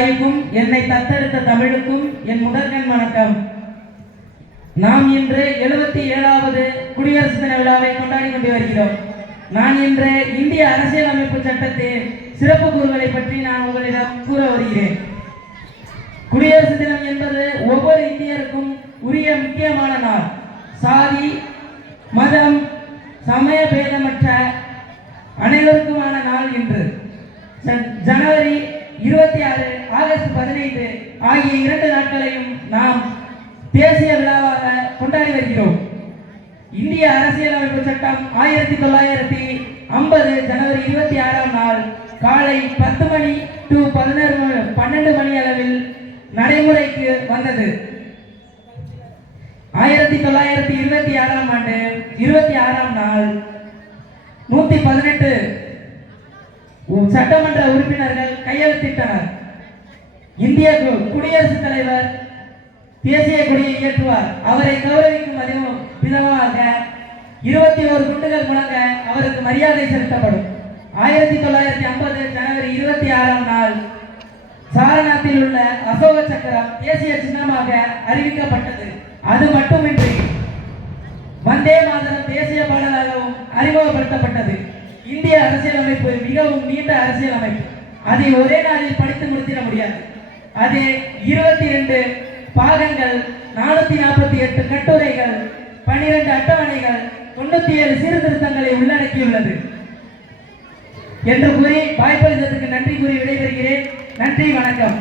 என்னை தத்தெடுத்த தமிழுக்கும் என் முதற்கண் வணக்கம். நாம் இன்று 77வது குடியரசு தின விழாவை கொண்டாடி கொண்டு வருகிறோம். நான் இன்று இந்திய அரசியலமைப்பு சட்டத்தின் சிறப்பு கூறுகளை பற்றி நான் உங்களிடம் கூற வருகிறேன். குடியரசு தினம் என்பது ஒவ்வொரு இந்தியருக்கும் உரிய முக்கியமான நாள். சாதி, மதம், சமய பேதமற்ற அனைவருக்குமான நாள் இன்று. ஜனவரி 26, ஆகஸ்ட் 15 ஆகிய 2 நாட்களையும் நாம் தேசிய விழாவாக கொண்டாடி வருகிறோம். இந்திய அரசியலமைப்பு சட்டம் 1950 ஜனவரி 26ஆம் நாள் காலை 10 மணி to 12 மணி அளவில் நடைமுறைக்கு வந்தது. 1926ஆம் ஆண்டு 26ஆம் நாள் 118 சட்டமன்ற உறுப்பினர்கள் கையெழுத்திட்டனர். இந்திய குடியரசுத் தலைவர் தேசிய கொடியை ஏற்றுவார். அவரை கௌரவிக்கும் விதமாக 21 குண்டுகள் முழங்க அவருக்கு மரியாதை செலுத்தப்படும். 1950 ஜனவரி 26ஆம் நாள் சாரநாத்தில் உள்ள அசோக சக்கரம் தேசிய சின்னமாக அறிவிக்கப்பட்டது. அது மட்டுமின்றி வந்தே மாதரம் தேசிய பாடலாகவும் அறிமுகப்படுத்தப்பட்டது. இந்திய அரசியலமைப்பு மிகவும் நீண்ட அரசியலமைப்பு. அதை ஒரே நாளில் படித்து முடித்திட முடியாது. அது 22 பாகங்கள், 448 கட்டுரைகள், 12 அட்டவணைகள், 97 சீர்திருத்தங்களை உள்ளடக்கியுள்ளது என்று கூறி வாய்ப்பளித்ததற்கு நன்றி கூறி விடைபெறுகிறேன். நன்றி, வணக்கம்.